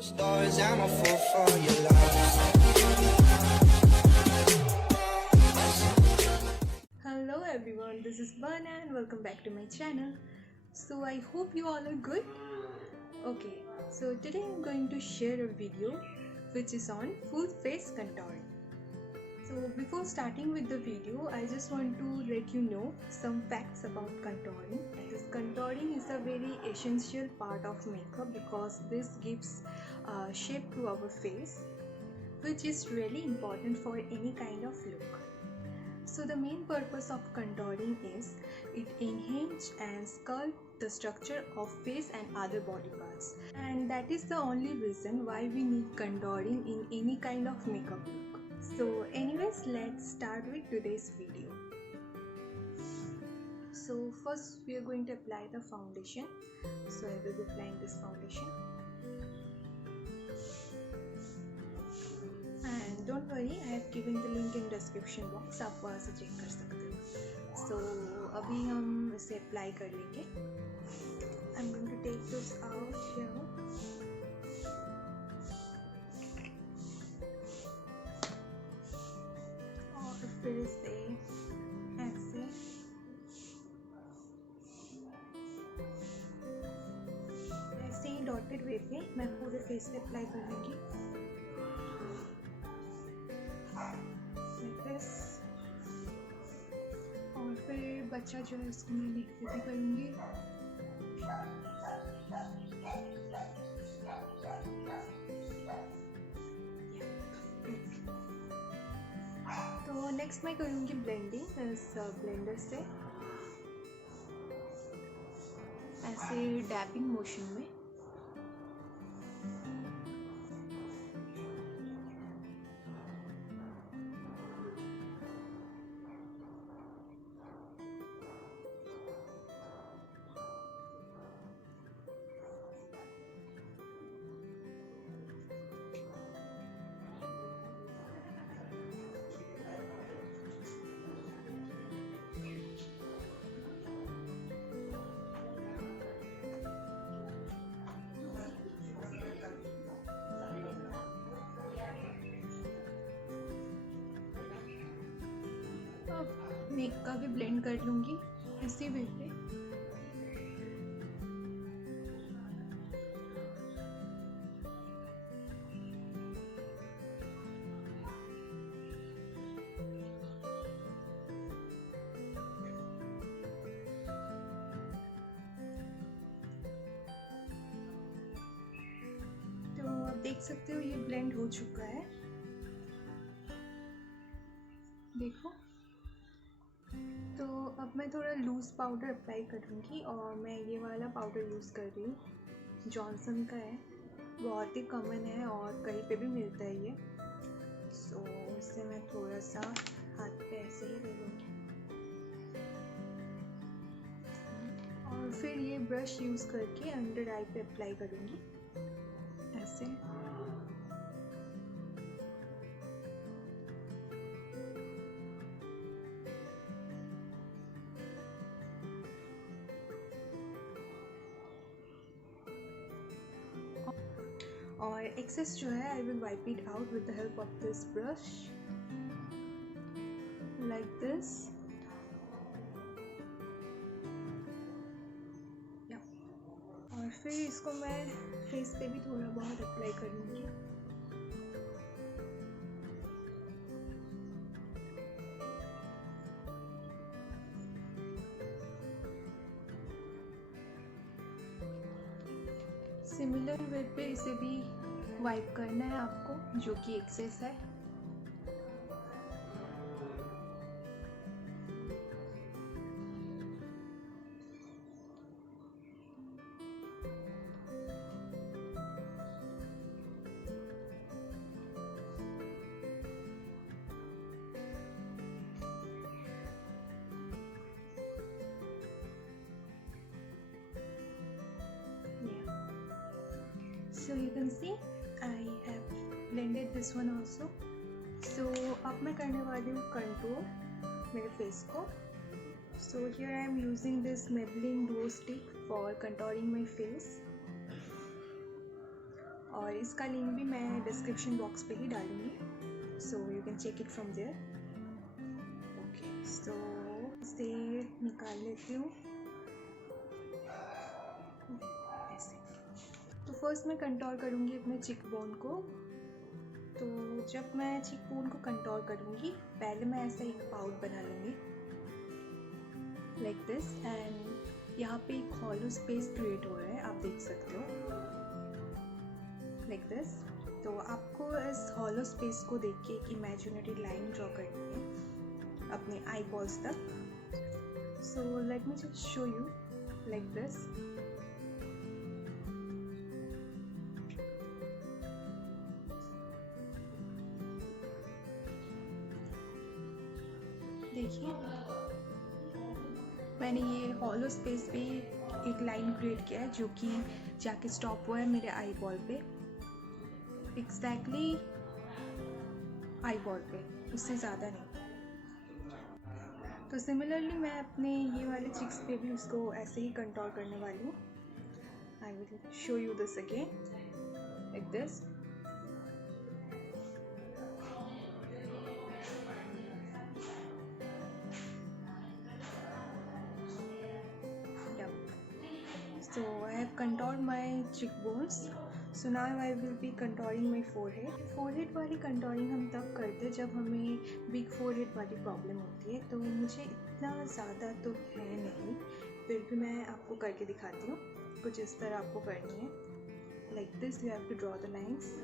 Stories, I'm a fool for your love. Hello everyone, this is Berna and welcome back to my channel. So I hope you all are good. Okay, so today I'm going to share a video which is on full face contouring. So before starting with the video, I just want to let you know some facts about contouring. This contouring is a very essential part of makeup because this gives shape to our face, which is really important for any kind of look. So the main purpose of contouring is it enhance and sculpt the structure of face and other body parts, and that is the only reason why we need contouring in any kind of makeup look. So anyways, let's start with today's video. So first we are going to apply the foundation. So I will be applying this foundation. And don't worry, I have given the link in description box, आप वहाँ से चेक कर सकते हो. So अभी हम इसे अप्लाई कर लेंगे. I'm going to take this out here. और फिर इसे ऐसे ऐसे ही डॉटेड वे पे मैं पूरे फेस पे अप्लाई कर लूँगी. और फिर बच्चा जो है उसको मैं नेक पे भी करूँगी. तो नेक्स्ट मैं करूँगी ब्लेंडिंग इस ब्लेंडर से ऐसे डैपिंग मोशन में. नेक का भी ब्लेंड कर लूँगी इसी वे पे. तो आप देख सकते हो ये ब्लेंड हो चुका है. देखो, तो अब मैं थोड़ा लूज़ पाउडर अप्लाई करूँगी और मैं ये वाला पाउडर यूज़ कर रही हूँ. जॉनसन का है, बहुत ही कॉमन है और कहीं पे भी मिलता है ये. सो इससे मैं थोड़ा सा हाथ पे ऐसे ही ले लूँगी और फिर ये ब्रश यूज़ करके अंडर आई पे अप्लाई करूँगी ऐसे. और एक्सेस जो है I will wipe it out with the help of this brush like this. और फिर इसको मैं फेस पे भी थोड़ा बहुत अप्लाई करूँगी. सिमिलर वे पे इसे भी वाइप करना है आपको, जो कि एक्सेस है. So you can see I have blended this one also. So अब मैं करने वाली हूँ कंटूर मेरे फेस को. So here I am using this Maybelline Duo Stick for contouring my face. और और इसका लिंक भी मैं डिस्क्रिप्शन बॉक्स पे ही डालूँगी, so you can check it from there. Okay, so इसे निकाल लेती हूँ ऐसे। तो फर्स्ट मैं कंटूर करूँगी अपने चिक बोन को। तो जब मैं चिक बोन को कंटूर करूँगी, पहले मैं ऐसा एक पाउट बना लूँगी लाइक दिस, एंड यहाँ पे एक हॉलो स्पेस क्रिएट हो रहा है, आप देख सकते हो लाइक दिस। तो आपको इस हॉलो स्पेस को देख के एक इमेजिनरी लाइन ड्रॉ करनी है अपने आई बॉल्स तक। So let me just show you like this. देखिए, मैंने ये हॉलो स्पेस पे एक लाइन क्रिएट किया है जो कि जाके स्टॉप हुआ है मेरे आई बॉल पे, एग्जैक्टली आई बॉल पे, उससे ज़्यादा नहीं। तो सिमिलरली मैं अपने ये वाले चिक्स पे भी उसको ऐसे ही कंटूर करने वाली हूँ। I will show you this again like this. So I have contoured my cheekbones. So now I will be contouring my forehead. Forehead वाली contouring हम तब करते हैं जब हमें big forehead वाली प्रॉब्लम होती है। तो मुझे इतना ज़्यादा तो है नहीं, फिर भी मैं आपको करके दिखाती हूँ। कुछ इस तरह आपको करनी है, like this you have to draw the lines.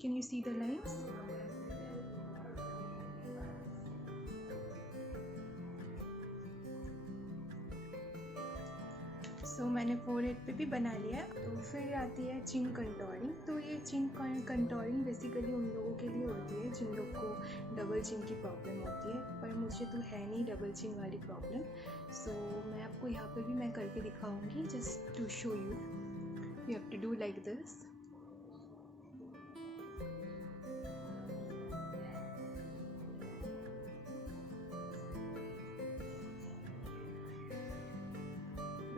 Can you see the lines? सो मैंने फोरहेड पे भी बना लिया। तो फिर आती है चिन कंटूरिंग। तो ये चिन कंटूरिंग बेसिकली उन लोगों के लिए होती है जिन लोग को डबल चिन की प्रॉब्लम होती है, पर मुझे तो है नहीं डबल चिन वाली प्रॉब्लम। सो मैं आपको यहाँ पे भी मैं करके दिखाऊंगी, just to show you. You have to do like this.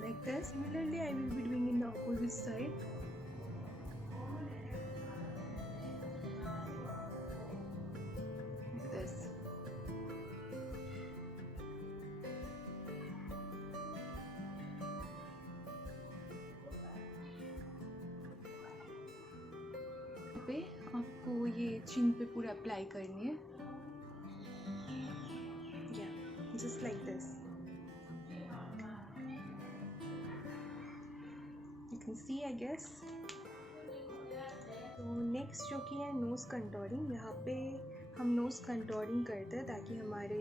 Like this. Similarly, I will be doing in the opposite side. Like this. पे आपको ये चिन पे पूरा अप्लाई करनी है, just like this. See I guess. तो नेक्स्ट जो कि है नोज़ कंटूरिंग। यहाँ पे हम नोज़ कंटूरिंग करते हैं ताकि हमारे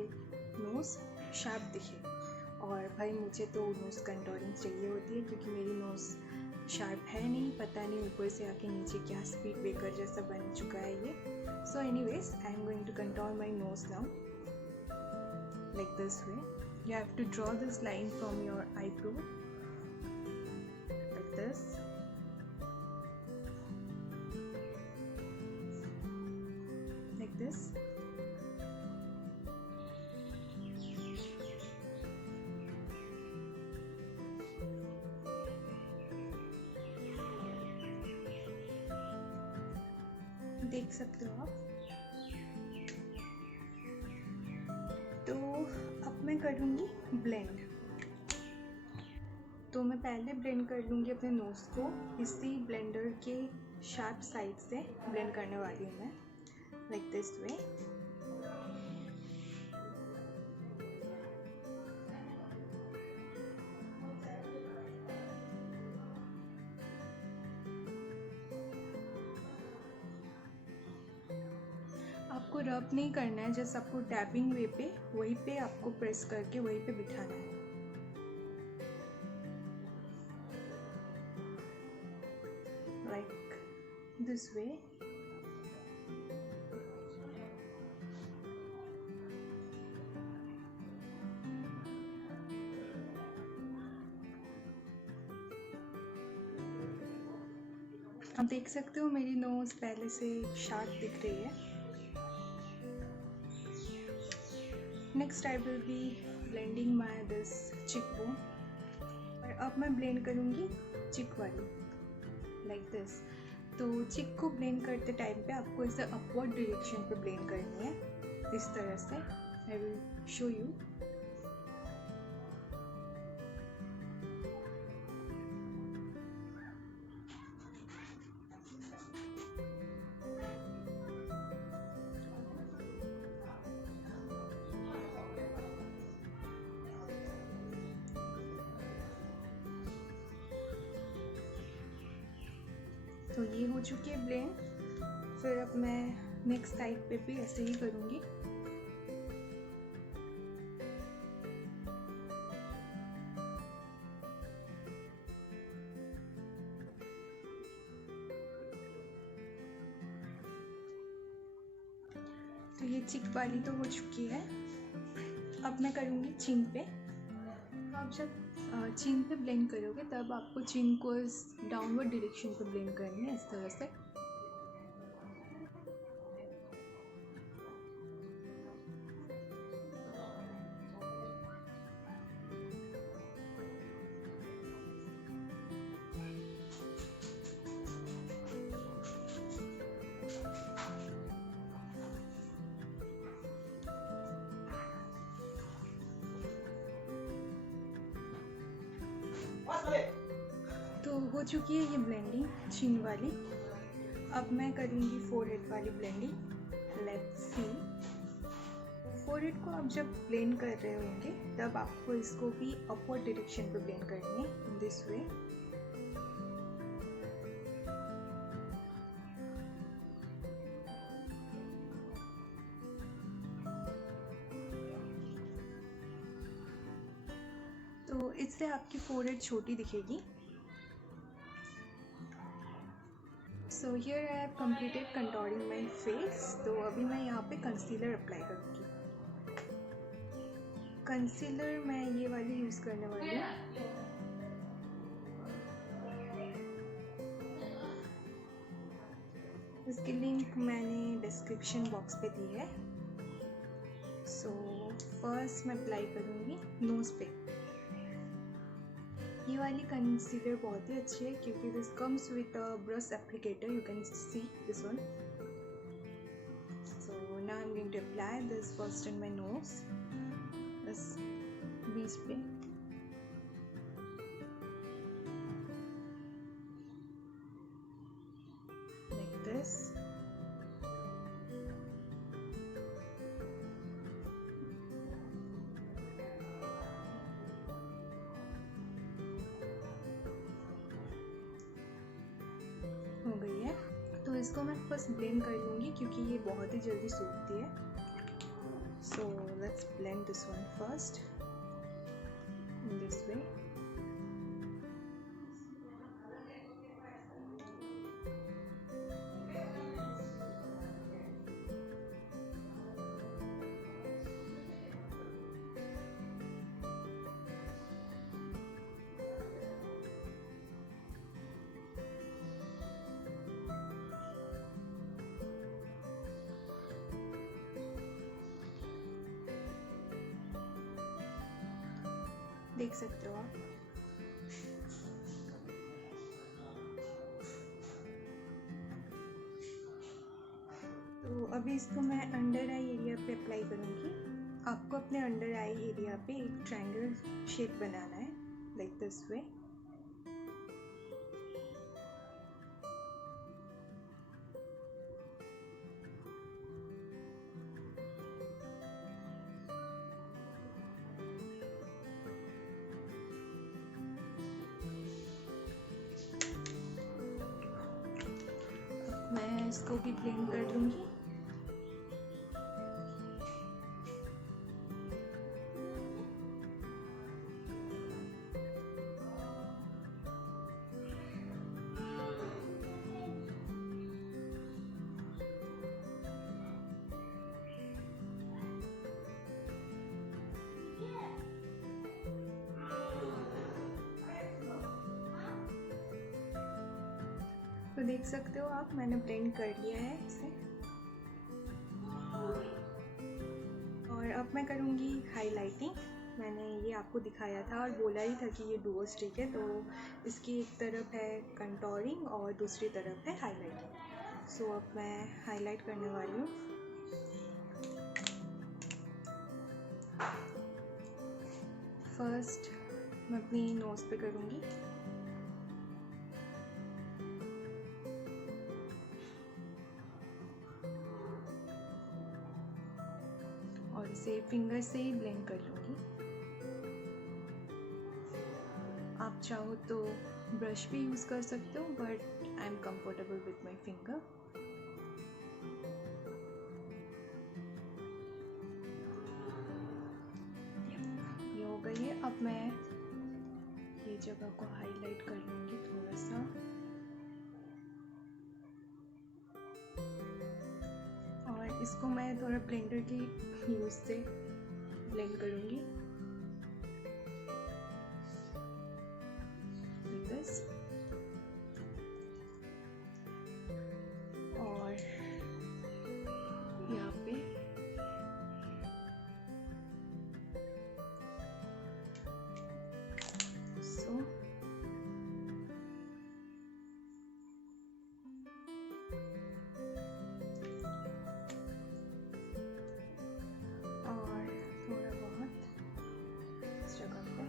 नोज़ शार्प दिखे, और भाई मुझे तो नोज़ कंटूरिंग चाहिए होती है क्योंकि मेरी नोज़ शार्प है नहीं, पता नहीं ऊपर से आके नीचे क्या स्पीड ब्रेकर जैसा बन चुका है ये। So anyways, I am going to contour my nose now like this way. You have to draw this line from your eyebrow this. Like this. देख सकते हो आप। तो अब मैं करूँगी ब्लेंड। तो मैं पहले ब्लेंड कर लूँगी अपने नोज़ को, इसी ब्लेंडर के शार्प साइड से ब्लेंड करने वाली हूँ मैं, लाइक दिस वे। आपको रब नहीं करना है, जस्ट आपको टैपिंग वे पे वहीं पे आपको प्रेस करके वहीं पे बिठाना है, like this way। आप देख सकते हो मेरी नोज़ पहले से शार्प दिख रही है। Next I will be blending my this चिक बोन। और अब मैं ब्लेंड करूँगी चिक वाली लाइक दिस। तो चिक को ब्लेंड करते टाइम पे आपको इसे अपवर्ड डायरेक्शन पे ब्लेंड करनी है, इस तरह से। I will show you. तो ये हो चुकी है ब्लेंड। फिर अब मैं नेक्स्ट साइड पे भी ऐसे ही करूँगी। तो ये चिक वाली तो हो चुकी है। अब मैं करूँगी चिन पे। आप जब चिन पे ब्लेंड करोगे तब आपको चिन को इस डाउनवर्ड डायरेक्शन पे ब्लेंड करनी है, इस तरह से। तो हो चुकी है ये ब्लेंडिंग चिन वाली। अब मैं करूँगी फोरहेड वाली ब्लेंडिंग। Let's see. फोरहेड को आप जब ब्लेंड कर रहे होंगे तब आपको इसको भी अपवर्ड डायरेक्शन पे ब्लेंड करनी है, इन दिस वे। तो इससे आपकी फोरहेड छोटी दिखेगी। So here I have completed contouring my face. तो अभी मैं यहाँ पे कंसीलर अप्लाई करूँगी। कंसीलर मैं ये वाली यूज़ करने वाली हूँ। इसकी लिंक मैंने डिस्क्रिप्शन बॉक्स पे दी है। सो फर्स्ट मैं अप्लाई करूँगी नोज़ पे। ये वाली कंसीलर बहुत ही अच्छी है क्योंकि this comes with a brush applicator. You can see this one. So now I am going to apply this first in my nose, बस बीच पे। Like this. हो गई है। तो इसको मैं फर्स्ट ब्लेंड कर लूँगी क्योंकि ये बहुत ही जल्दी सूखती है। So let's blend this one first in this way. देख सकते हो आप। तो अभी इसको मैं अंडर आई एरिया पे अप्लाई करूँगी। आपको अपने अंडर आई एरिया पे एक ट्रायंगल शेप बनाना है, लाइक दिस वे। मैं इसको भी ब्लेंड कर लूँगी। तो देख सकते हो आप, मैंने ब्लेंड कर लिया है इसे। और और अब मैं करूँगी हाइलाइटिंग। मैंने ये आपको दिखाया था और बोला ही था कि ये डुओ स्टिक है, तो इसकी एक तरफ है कंटोरिंग और दूसरी तरफ है हाइलाइटिंग। सो अब मैं हाईलाइट करने वाली हूँ। फर्स्ट मैं अपनी नोज़ पे करूँगी। और इसे फिंगर से ही ब्लेंड कर लूँगी। आप चाहो तो ब्रश भी यूज़ कर सकते हो, but I am comfortable with my finger. ये हो गई है। अब मैं ये जगह को हाईलाइट कर लूँगी थोड़ा सा। और इसको मैं थोड़ा ब्लेंडर की यूज़ से ब्लेंड करूँगी। और यहाँ पे और थोड़ा बहुत इस जगह पे।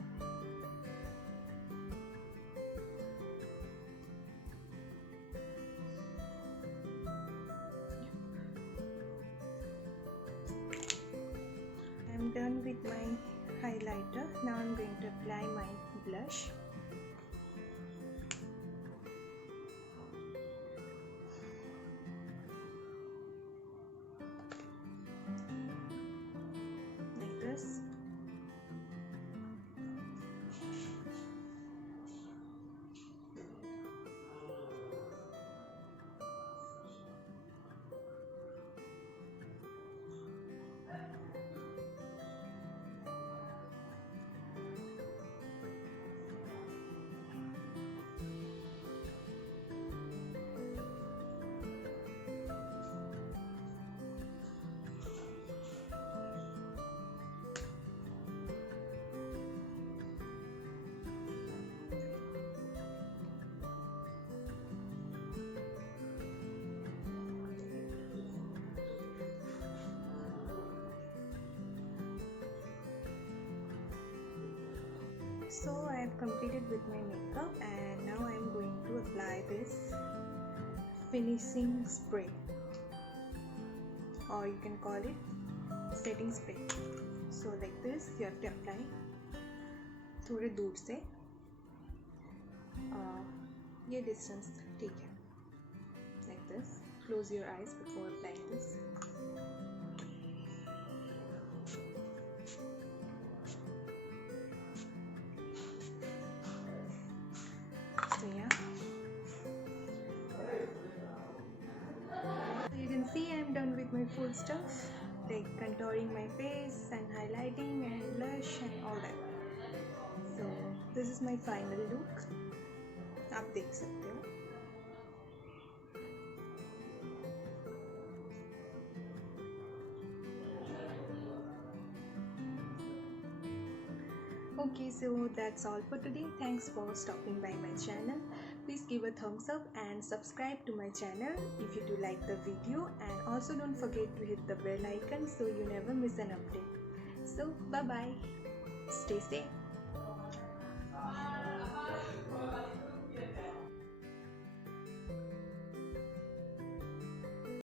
I'm done with my highlighter. Now I'm going to apply my blush. Like this. So I have completed with my makeup, and now I am going to apply this finishing spray, or you can call it setting spray. So like this you have to apply थोड़े दूर से, ये distance ठीक है. Like this. Close your eyes before applying this. So yeah, so you can see I'm done with my full stuff, like contouring my face and highlighting and blush and all that. So this is my final look. आप देख सकते हो. Okay, so that's all for today. Thanks for stopping by my channel. Please give a thumbs up and subscribe to my channel if you do like the video, and also don't forget to hit the bell icon so you never miss an update. So bye bye, stay safe.